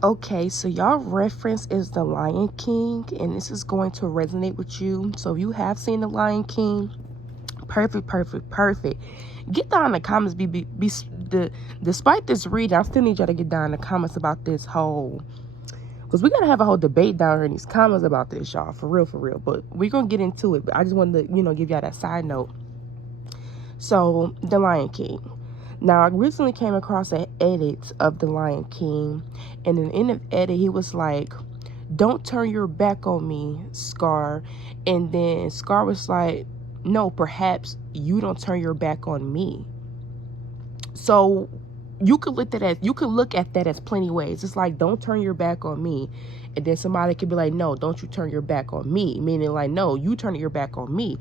Okay, so y'all reference is The Lion King, and this is going to resonate with you. So if you have seen The Lion King, perfect. Get down in the comments. Despite this reading, I still need y'all to get down in the comments about this whole, because we gotta have a whole debate down here in these comments about this, y'all, for real. But we're gonna get into it. But I just wanted to, give y'all that side note. So The Lion King. Now, I recently came across an edit of The Lion King, and in the end of edit, he was like, "Don't turn your back on me, Scar." And then Scar was like, "No, perhaps you don't turn your back on me." So you could look at that as plenty ways. It's like, don't turn your back on me. And then somebody could be like, "No, don't you turn your back on me." Meaning like, no, you turn your back on me.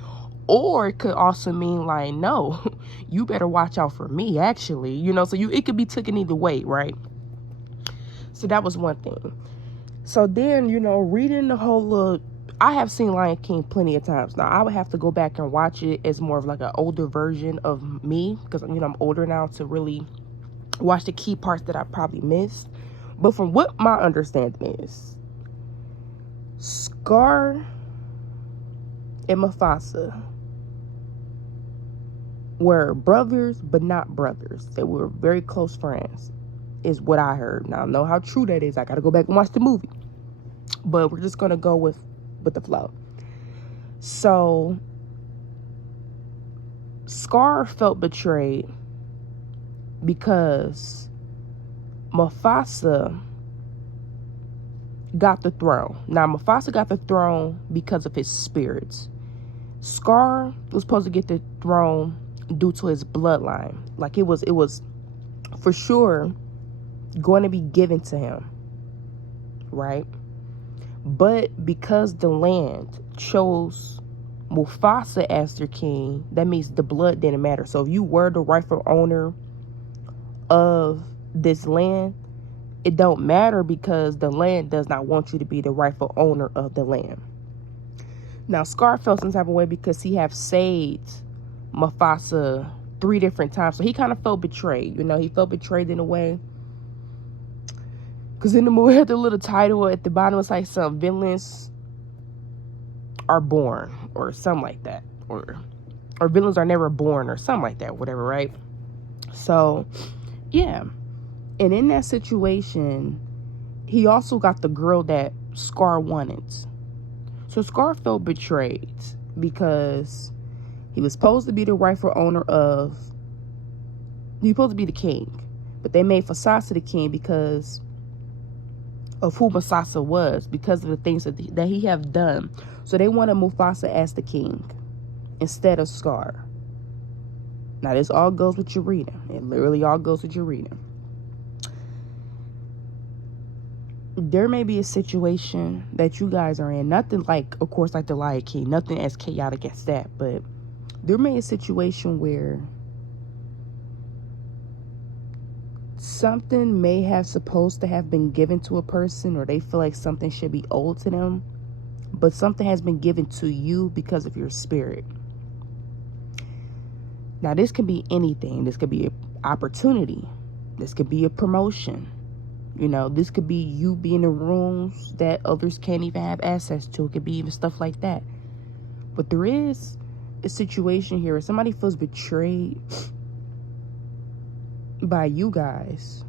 Or it could also mean like, no, you better watch out for me, actually. So it could be taken either way, right? So that was one thing. So then, reading the whole I have seen Lion King plenty of times. Now, I would have to go back and watch it as more of like an older version of me, because, I'm older now to really watch the key parts that I probably missed. But from what my understanding is, Scar and Mufasa were brothers, but not brothers. They were very close friends, is what I heard. Now, I don't know how true that is. I gotta go back and watch the movie. But we're just gonna go with the flow. So, Scar felt betrayed because Mufasa got the throne. Now, Mufasa got the throne because of his spirits. Scar was supposed to get the throne due to his bloodline. Like it was for sure going to be given to him, right? But because the land chose Mufasa as their king, that means the blood didn't matter. So if you were the rightful owner of this land, it don't matter, because the land does not want you to be the rightful owner of the land. Now, Scar felt some type of way because he have saved Mufasa 3 different times. So he kind of felt betrayed. He felt betrayed in a way. Because in the movie, had the little title at the bottom, it's like some villains are born or something like that. Or villains are never born or something like that, whatever, right? So, yeah. And in that situation, he also got the girl that Scar wanted. So Scar felt betrayed because he was supposed to be the rightful owner of... He was supposed to be the king. But they made Mufasa the king because of who Mufasa was, because of the things that he have done. So they wanted Mufasa as the king instead of Scar. Now, this all goes with your reading. It literally all goes with your reading. There may be a situation that you guys are in. Nothing like, of course, like the Lion King. Nothing as chaotic as that. But there may be a situation where something may have supposed to have been given to a person, or they feel like something should be owed to them, but something has been given to you because of your spirit. Now, this could be anything. This could be an opportunity. This could be a promotion. This could be you being in rooms that others can't even have access to. It could be even stuff like that. But there is a situation here where somebody feels betrayed by you guys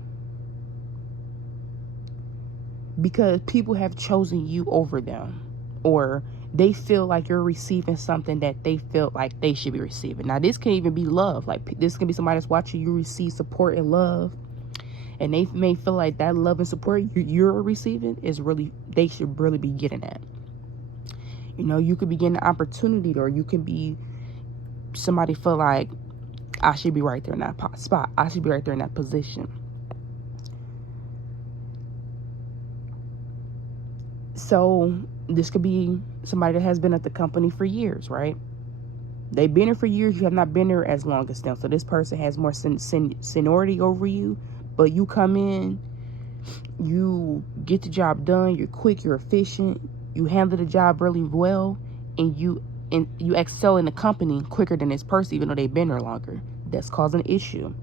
because people have chosen you over them, or they feel like you're receiving something that they feel like they should be receiving. Now, this can even be love. Like, this can be somebody that's watching you receive support and love, and they may feel like that love and support you're receiving is really, they should really be getting that. You could be getting an opportunity, or you can be somebody feel like, I should be right there in that spot. I should be right there in that position. So this could be somebody that has been at the company for years, right? They've been here for years. You have not been there as long as them. So this person has more seniority over you. But you come in, you get the job done. You're quick. You're efficient. You handle the job really well. And you excel in the company quicker than this person, even though they've been there longer. That's causing an issue.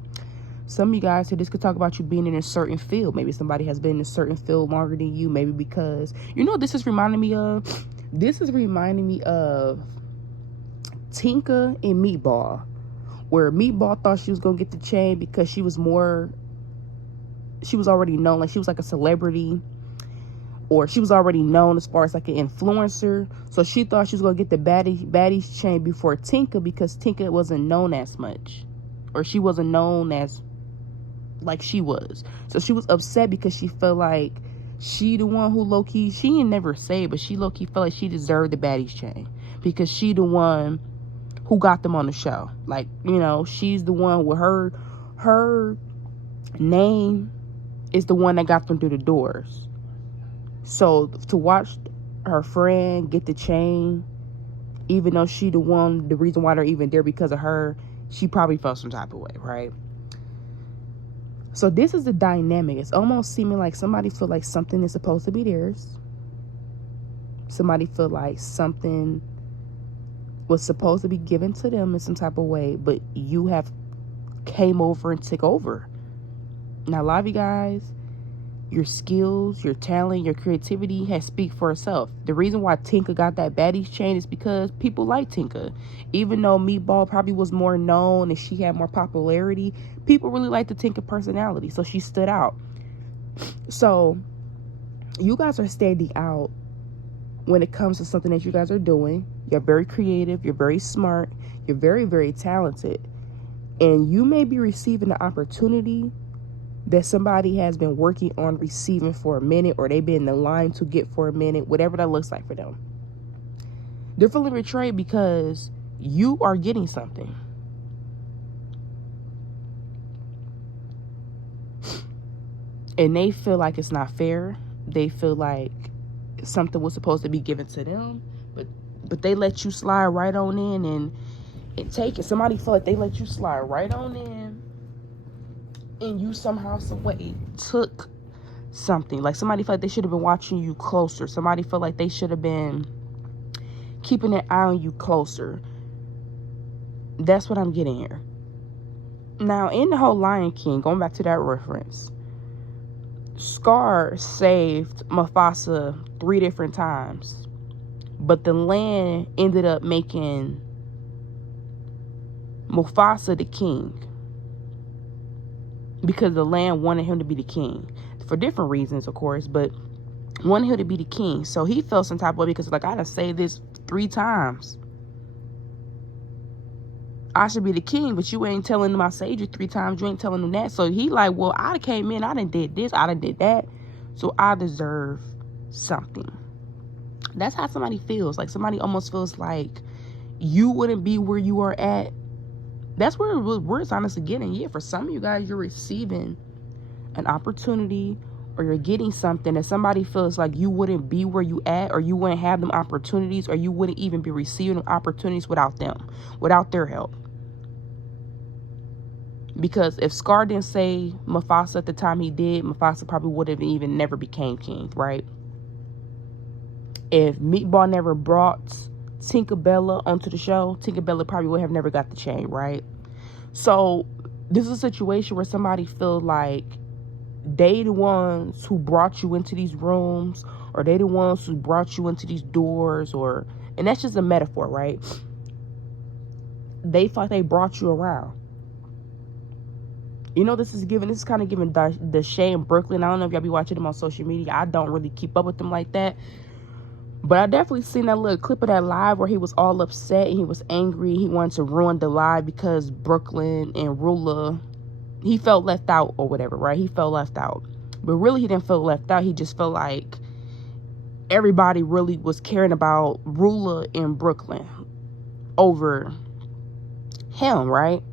Some of you guys here, this could talk about you being in a certain field. Maybe somebody has been in a certain field longer than you. Maybe because, you know what this is reminding me of? This is reminding me of Tinka and Meatball, where Meatball thought she was going to get the chain because she was already known. Like, she was like a celebrity, or she was already known as far as like an influencer. So she thought she was going to get the baddie's chain before Tinka, because Tinka wasn't known as much, or she wasn't known as like she was. So she was upset because she felt like she the one who low-key, she didn't never say, but she low-key felt like she deserved the baddie's chain because she the one who got them on the show. Like, you know, she's the one with her name is the one that got them through the doors. So to watch her friend get the chain, even though she the reason why they're even there because of her, she probably felt some type of way, right? So this is the dynamic. It's almost seeming like somebody feel like something is supposed to be theirs. Somebody feel like something was supposed to be given to them in some type of way, but you have came over and took over. Now, a lot of you guys, your skills, your talent, your creativity has speak for itself. The reason why Tinka got that baddie's chain is because people like Tinka. Even though Meatball probably was more known and she had more popularity, people really liked the Tinka personality, so she stood out. So you guys are standing out when it comes to something that you guys are doing. You're very creative, you're very smart, you're very, very talented, and you may be receiving the opportunity that somebody has been working on receiving for a minute, or they've been in the line to get for a minute, whatever that looks like for them. They're feeling betrayed because you are getting something. And they feel like it's not fair. They feel like something was supposed to be given to them, but they let you slide right on in and take it. Somebody feel like they let you slide right on in, and you somehow, some way took something. Like, somebody felt like they should have been watching you closer. Somebody felt like they should have been keeping an eye on you closer. That's what I'm getting here. Now, in the whole Lion King, going back to that reference, Scar saved Mufasa 3 different times, but the land ended up making Mufasa the king, because the land wanted him to be the king for different reasons, of course, but wanted him to be the king. So he felt some type of way because, like, I done saved this 3 times. I should be the king, but you ain't telling them I saved you 3 times. You ain't telling them that. So he like, well, I came in, I done did this, I done did that, so I deserve something. That's how somebody feels. Like, somebody almost feels like you wouldn't be where you are at. That's where it's honestly getting. Yeah, for some of you guys, you're receiving an opportunity, or you're getting something that somebody feels like you wouldn't be where you at, or you wouldn't have them opportunities, or you wouldn't even be receiving opportunities without them, without their help. Because if Scar didn't say Mufasa at the time he did, Mufasa probably would have even never became king, right? If Meatball never brought Tinkerbella onto the show, Tinkerbella probably would have never got the chain, right? So this is a situation where somebody feels like they the ones who brought you into these rooms, or they the ones who brought you into these doors, or, and that's just a metaphor, right? They thought they brought you around. You know, this is kind of giving the Shay and Brooklyn. I don't know if y'all be watching them on social media. I don't really keep up with them like that. But I definitely seen that little clip of that live where he was all upset and he was angry. He wanted to ruin the live because Brooklyn and Rula, he felt left out or whatever, right? He felt left out. But really, he didn't feel left out. He just felt like everybody really was caring about Rula and Brooklyn over him, right?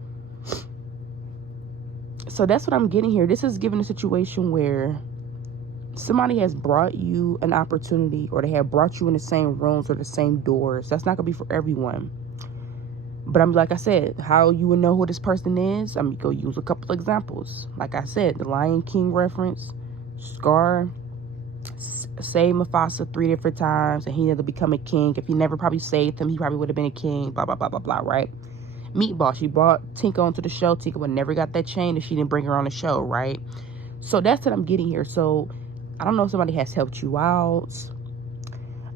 So that's what I'm getting here. This is giving a situation where somebody has brought you an opportunity, or they have brought you in the same rooms or the same doors. That's not gonna be for everyone. But I'm, like I said, how you would know who this person is, I'm gonna use a couple examples. Like I said, the Lion King reference, Scar saved Mufasa 3 different times, and he never become a king. If he never probably saved him, he probably would have been a king, blah, blah, blah, blah, blah, right? Meatball, she brought Tinka onto the show. Tinka would never got that chain if she didn't bring her on the show, right? So that's what I'm getting here. So I don't know if somebody has helped you out.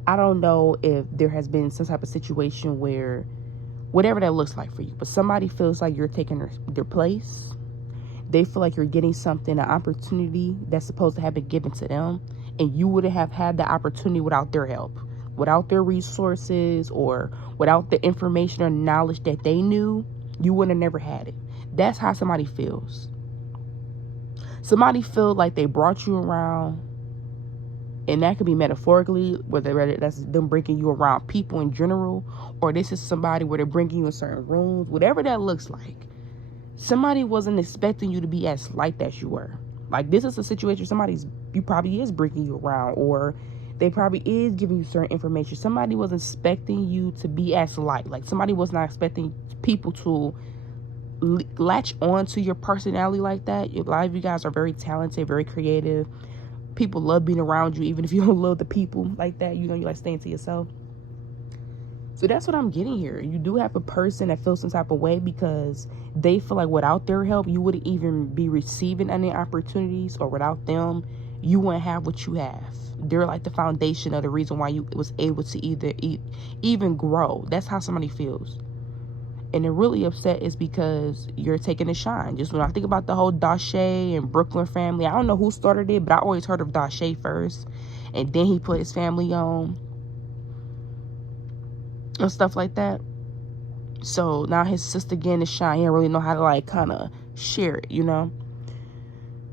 I don't know if there has been some type of situation where, whatever that looks like for you, but somebody feels like you're taking their place. They feel like you're getting something, an opportunity that's supposed to have been given to them, and you wouldn't have had the opportunity without their help, without their resources, or without the information or knowledge that they knew. You would have never had it. That's how somebody feels. Somebody feels like they brought you around, and that could be metaphorically, whether that's them bringing you around people in general, or this is somebody where they're bringing you in certain rooms, whatever that looks like. Somebody wasn't expecting you to be as light as you were. Like, this is a situation you probably is bringing you around, or they probably is giving you certain information. Somebody wasn't expecting you to be as light. Like, somebody was not expecting people to latch on to your personality like that. A lot of you guys are very talented, very creative. People love being around you, even if you don't love the people like that. You know, you like staying to yourself. So that's what I'm getting here. You do have a person that feels some type of way because they feel like without their help, you wouldn't even be receiving any opportunities, or without them, you wouldn't have what you have. They're like the foundation of the reason why you was able to even grow. That's how somebody feels. And they're really upset is because you're taking a shine. Just when I think about the whole Dashe and Brooklyn family, I don't know who started it, but I always heard of Dashe first. And then he put his family on. And stuff like that. So now his sister getting the shine. He don't really know how to like kind of share it, you know.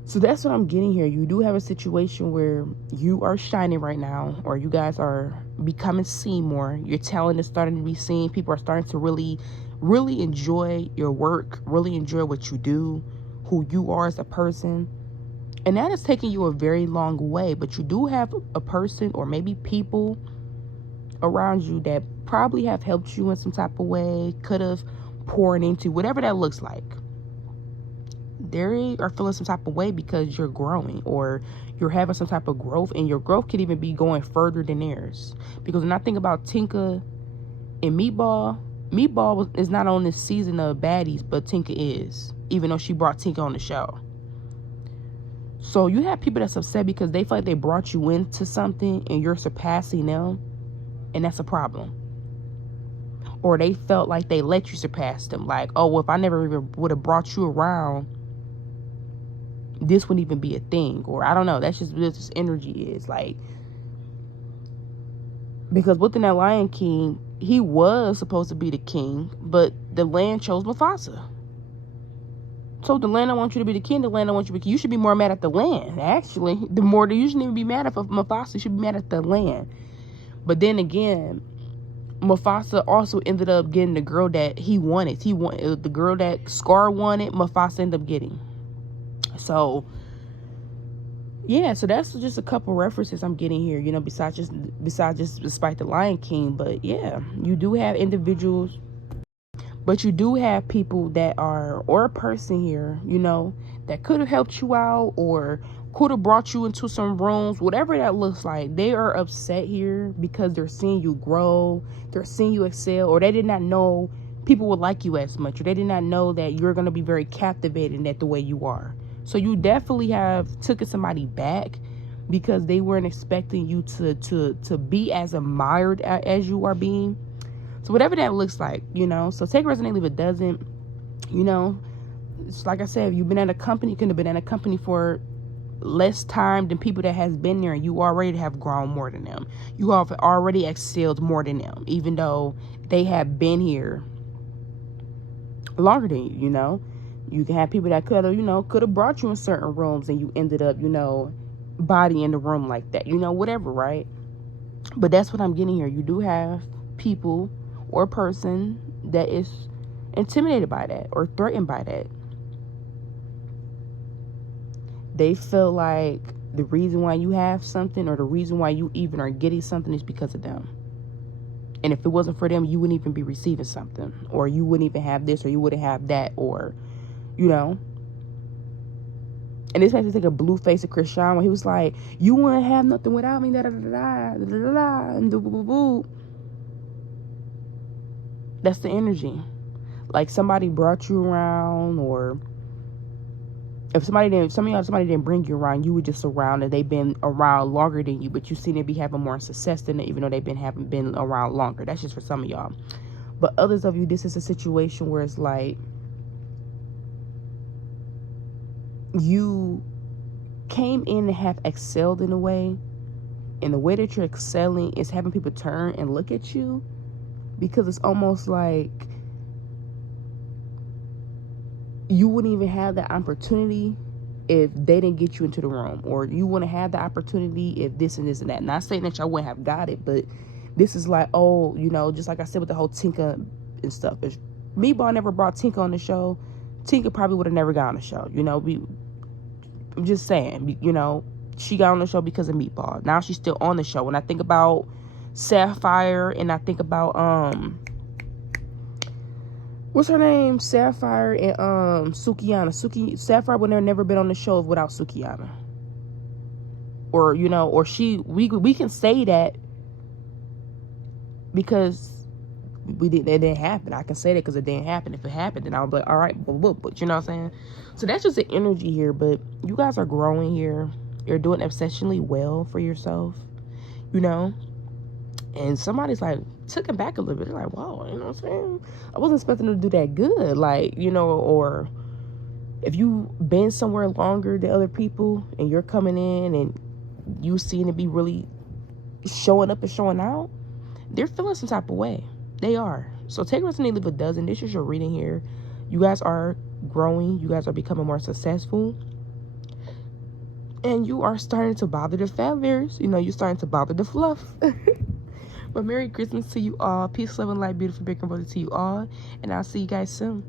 So that's what I'm getting here. You do have a situation where you are shining right now, or you guys are becoming seen more. Your talent is starting to be seen. People are starting to really enjoy your work, really enjoy what you do, who you are as a person. And that is taking you a very long way. But you do have a person, or maybe people around you that probably have helped you in some type of way, could have poured into, whatever that looks like. They are feeling some type of way because you're growing, or you're having some type of growth, and your growth could even be going further than theirs. Because when I think about Tinka and Meatball is not on this season of baddies, but Tinka is, even though she brought Tinka on the show. So you have people that's upset because they feel like they brought you into something and you're surpassing them, and that's a problem. Or they felt like they let you surpass them. Like, oh, well, if I never even would have brought you around, this wouldn't even be a thing. Or I don't know. That's just what this energy is. Like, because within that Lion King, he was supposed to be the king, but the land chose Mufasa. So the land don't want you to be the king. The land don't want you to be. You should be more mad at the land, actually. The more you shouldn't even be mad at Mufasa. You should be mad at the land. But then again, Mufasa also ended up getting the girl that he wanted. The girl that Scar wanted, Mufasa ended up getting. So, yeah, so that's just a couple references I'm getting here, you know, besides just despite the Lion King. But yeah, you do have individuals, but you do have people that are, or a person here, you know, that could have helped you out, or could have brought you into some rooms, whatever that looks like. They are upset here because they're seeing you grow, they're seeing you excel, or they did not know people would like you as much, or they did not know that you're going to be very captivating at the way you are. So you definitely have taken somebody back because they weren't expecting you to be as admired as you are being. So whatever that looks like, you know, so take it resonate, leave it doesn't, you know. It's like I said, if you've been at a company, you could have been at a company for less time than people that has been there, and you already have grown more than them. You have already excelled more than them, even though they have been here longer than you, you know. You can have people that could have brought you in certain rooms, and you ended up, you know, bodying the room like that, you know, whatever, right? But that's what I'm getting here. You do have people or a person that is intimidated by that or threatened by that. They feel like the reason why you have something, or the reason why you even are getting something, is because of them. And if it wasn't for them, you wouldn't even be receiving something, or you wouldn't even have this, or you wouldn't have that, or, you know. And this makes me think of Blueface of Krishan, when he was like, you wouldn't have nothing without me, da da da da da da da, and boo boo boo. That's the energy. Like somebody brought you around, or if somebody didn't bring you around, you were just around, and they've been around longer than you, but you seem to be having more success than it, even though they've been around longer. That's just for some of y'all. But others of you, this is a situation where it's like you came in and have excelled in a way, and the way that you're excelling is having people turn and look at you, because it's almost like you wouldn't even have that opportunity if they didn't get you into the room, or you wouldn't have the opportunity if this and this and that. Not saying that y'all wouldn't have got it, but this is like, oh, you know, just like I said with the whole Tinka and stuff. If Meatball never brought Tinka on the show, Tinka probably would have never got on the show. You know, I'm just saying, you know, she got on the show because of Meatball. Now she's still on the show. When I think about Sapphire, and I think about what's her name? Sapphire and Sukiyana. Sapphire would have never been on the show without Sukiyana. Or, you know, or we can say that because it didn't happen. I can say that because it didn't happen. If it happened, then I'll be like, all right, but you know what I'm saying? So that's just the energy here. But you guys are growing here. You're doing exceptionally well for yourself, you know? And somebody's like, took him back a little bit. They're like, wow, you know what I'm saying? I wasn't expecting them to do that good. Like, you know, or if you've been somewhere longer than other people and you're coming in and you seem to be really showing up and showing out, they're feeling some type of way. They are. So take rest and leave a dozen. This is your reading here. You guys are growing. You guys are becoming more successful. And you are starting to bother the feathers. You know, you're starting to bother the fluff. But Merry Christmas to you all. Peace, love, and light, beautiful, big and brother to you all. And I'll see you guys soon.